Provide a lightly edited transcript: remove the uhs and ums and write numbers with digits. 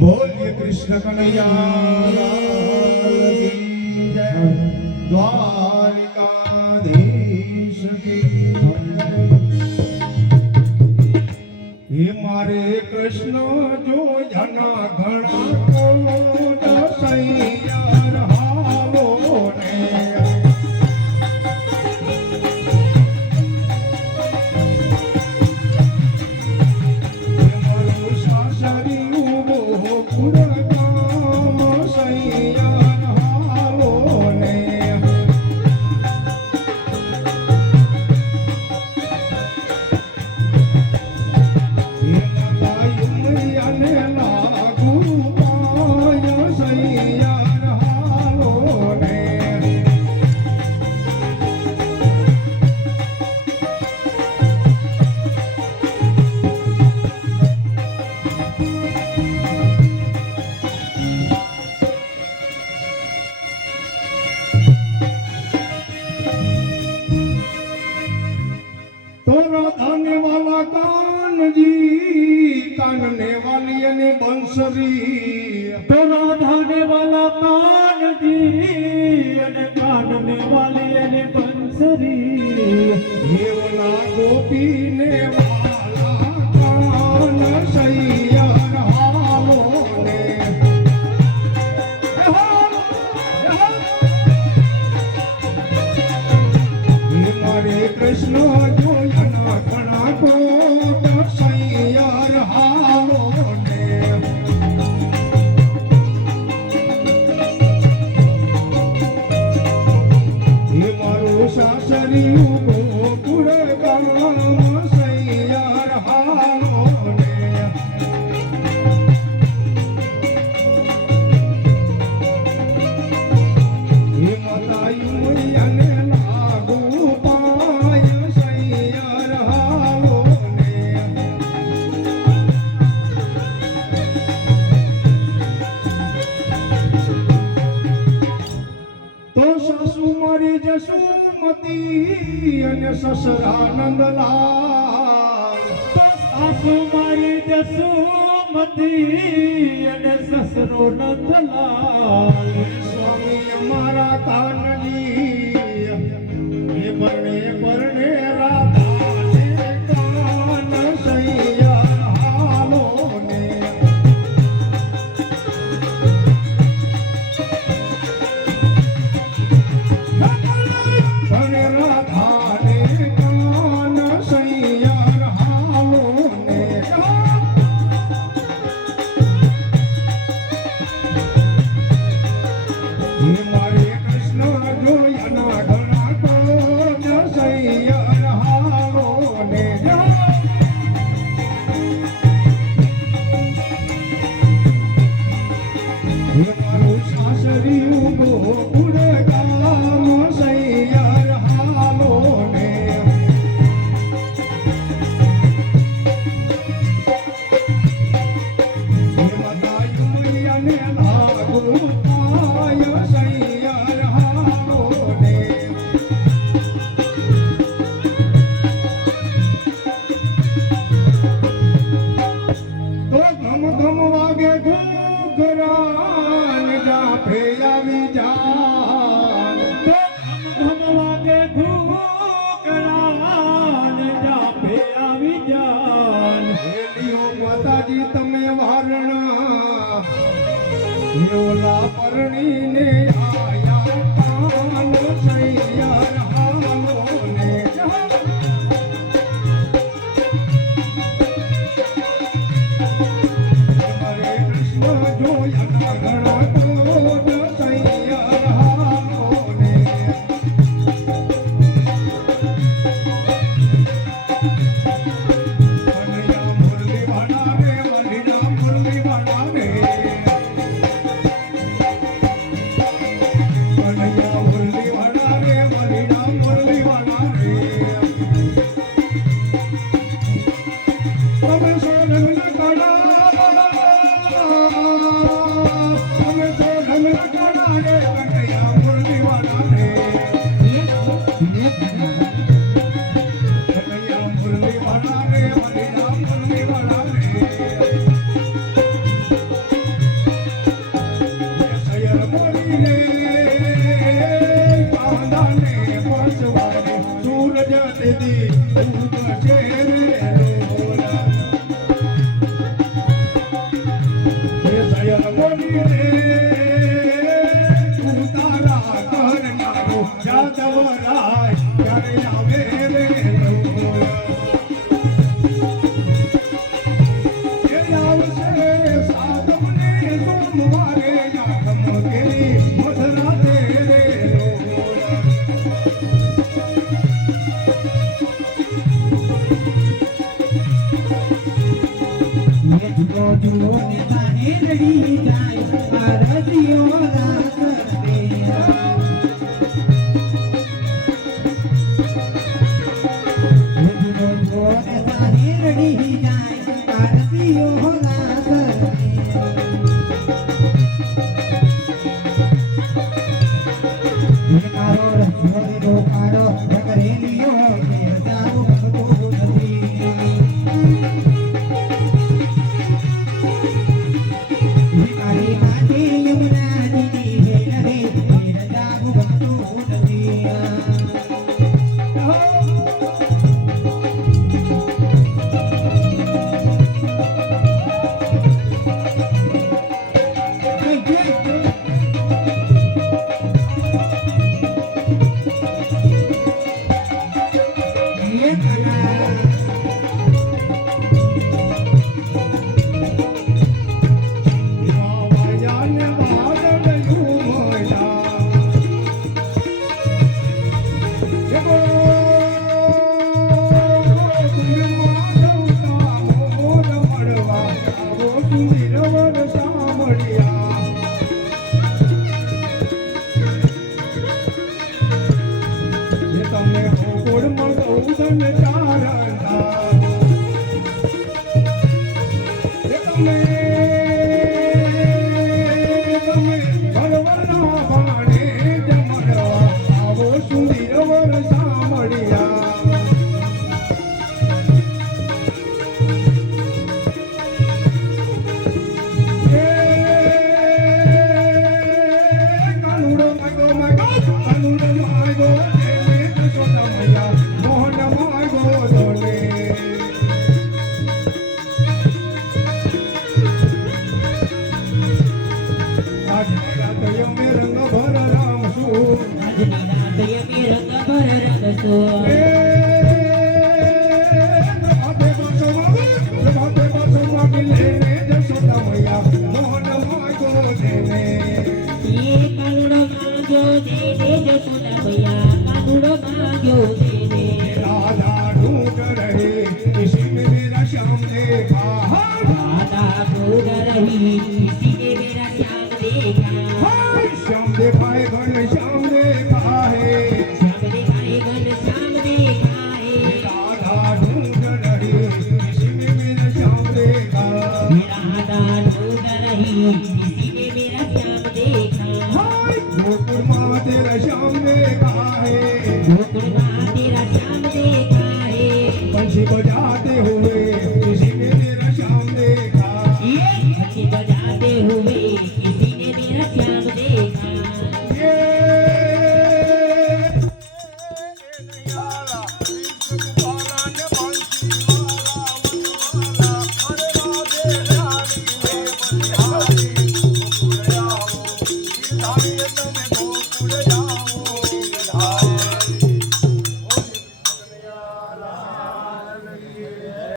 બોલીએ કૃષ્ણ કનૈયા લાલ કી જય. દ્વારિકાધીશ કી જય. હે મારે કૃષ્ણ જોયાના ઘણા કોટ સૈયાર હાલો ને. धाने वाला कान जी कानने वाली ने बंसरी. तोरा धाने वाला कान जी अने कानने वाली ने बंसरी. हेवला गोपी ने वाला कान सैयार हालो ने. मारे कृष्ण जोयाना घना कोट सैयार हालो ने. हे मारो सासरिયું ગોકુળ ગામ સૈયાર હાલો ને. હે માતાયું મૈયાને લાગુ પાય સૈયાર હાલો ને. તો સાસુ મારી જસુમતી અને સસરા નંદલાલ. સાસુ મારી જસુમતી અને સસરો નંદલાલ. સ્વામી અમારા કાનજી એ પરણે પરણે રાધા છે કાન સૈયાર હાલો ને. પરણે રાધા ને કાન સૈયાર હાલો ને. હે મારે કૃષ્ણ જોયાના ઘણા કોટ સૈયાર હાલો ને. હે મારું સાસરિયું ગોકુળ ગામ સૈયાર હાલો ને. હે માતાયું મૈયાને લાગુ પાય સૈયાર હાલો ને. તો ઘમ ઘમ વાગે ઘૂઘરા ને જાફે આવી જાન. ધમ વાગે ઘૂઘરા ને જાપે આવી જાન. હેલિયો માતાજી તમે વારણા ઓલા પરણીને આયા કાન સૈયાર હાલો ને. હરે કૃષ્ણ જોયા ઘણા કોટ સૈયાર હાલો ને. કનૈયા મુરલી વાળા રે વલીના મુરલી વાળા રે. રે ઉતારા કરનારો જાદવરાય ક્યારે આવે રે એ આવશે સાતમને સોમવારે યાદમ કેરી મધરાતે રે જુઓ જુઓ ને તાને રડી જાય પારસીઓ રાત રે જુઓ જુઓ ને તાને રડી જાય પારસીઓ રાત રે મારો રખડો કાળો જગરેલિયો કે જાવું ભગતું નથી કાળી માટી યમુના દીદી હેર રે હેર જાવું ભગતું નથી વાયાને વાદળયું મોડા એગો તુલમાં મોર મળવા આવો સુંદર વર સાંભળ્યા એ તમે ગોળમાં ગૌધન ચારતા એ તમે ભગવાના ભાણે જમણવા આવો સુંદર વર સાંભળ્યા કાનુડો માગો સોના મૈયા મોહન માગો દોલે આજની રાતે મે રંગ ભર રામસું આજની રાત યમી રંગ ભર રંગસો પ્રભાતે બાસોમાં લેને જશોદા મૈયા મોહન માગો દેને એ કાનુડો માંગ્યો દેને જસોદા ભૈયા કાનુડો માંગ્યો દેને राधा ढूंढ रहे इसी में मेरा श्याम देखा राधा ढूंढ रही किसी ने मेरा श्याम देखा श्याम देखा है घन श्याम देखा है श्याम देखा है घन श्याम देखा है राधा ढूंढ रही इसी में मेरा श्याम देखा राधा ढूंढ रही किसी ने मेरा श्याम देखा गोकुल माँ तेरा श्याम देखा है गोकुल में तेरा श्याम देखा है बंसी बजाते हुए किसी ने मेरा श्याम देखा ये बच्चे बजाते हुए किसी ने मेरा श्याम देखा ये हरे राधे रानी